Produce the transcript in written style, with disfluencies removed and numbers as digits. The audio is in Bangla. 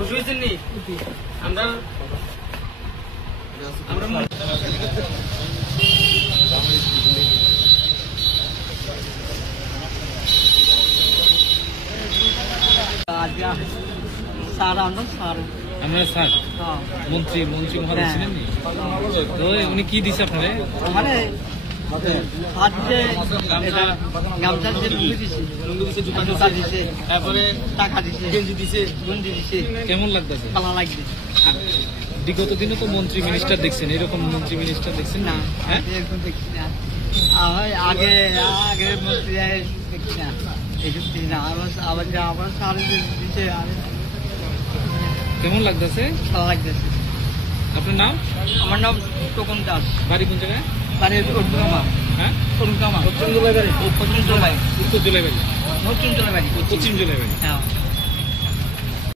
খুশি হয়েছেন নি? আমরা আমরা স্যার মন্ত্রী মহোদয় ছিলেন নি? তো উনি কি দিছে আপনারে? মানে তারপরে টাকা দিছে, গেঞ্জি দিছে, কেমন লাগতেছে? ভালো লাগছে। বিগত দিনে তো মন্ত্রী মিনিস্টার দেখছেন, এরকম মন্ত্রী মিনিস্টার দেখছেন না? হ্যাঁ, এরকম দেখছি না। আগে মন্ত্রী দেখছি না, এইসব দেখি না। আবার সারে দিচ্ছে, কেমন লাগতেছে? ভালো লাগতেছে। আপনার নাম? আমার নাম টোকন দাস। বাড়ি কোন জায়গায়? বাড়ি অরুণকামা। হ্যাঁ, অরুণকামা। পশ্চিম জেলায় বাড়ি। পশ্চিম জেলায়। উত্তর জেলায় বাড়ি। পশ্চিম জেলায় বাড়ি। পশ্চিম জেলায় বাড়ি। হ্যাঁ।